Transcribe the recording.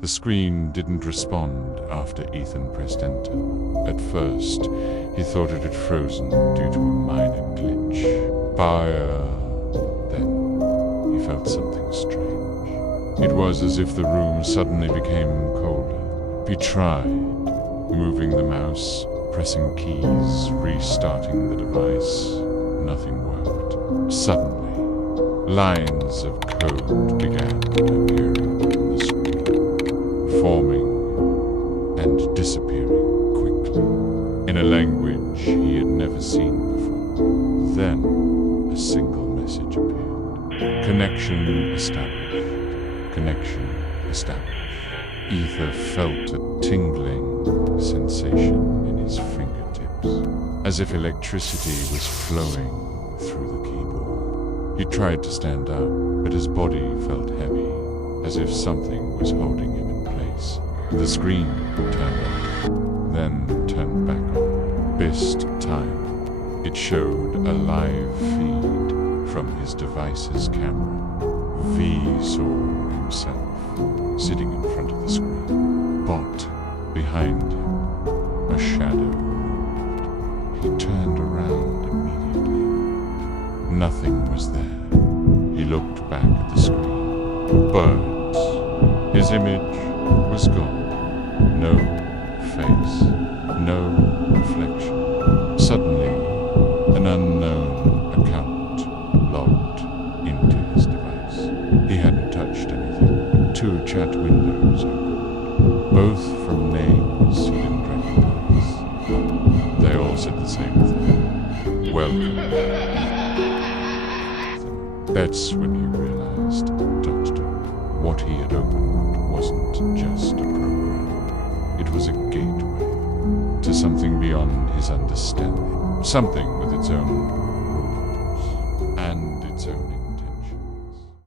The screen didn't respond after Ethan pressed enter. At first, he thought it had frozen due to a minor glitch. Then he felt something strange. It was as if the room suddenly became colder. He tried, moving the mouse, pressing keys, restarting the device. Nothing worked. Suddenly, lines of code began appearing on the screen, forming and disappearing quickly, in a language he had never seen before. Then, a single message appeared. Connection established. Connection established. Ether felt a tingling sensation in his fingertips, as if electricity was flowing through the keyboard. He tried to stand up, but his body felt heavy, as if something was holding him in place. The screen turned off, then turned back on. This time, it showed a live feed from his device's camera. V saw himself sitting in front of the screen, but behind him, a shadow moved. He turned around immediately. Nothing was there. He looked back at the screen. Birds. His image was gone. No face. No reflection. Suddenly, an unknown account logged into his device. He hadn't touched anything. 2 chat windows opened, both from names he didn't recognize. They all said the same thing. Welcome. That's when he realized, Doctor, what he had opened wasn't just a program. It was a gateway to something beyond his understanding. Something with its own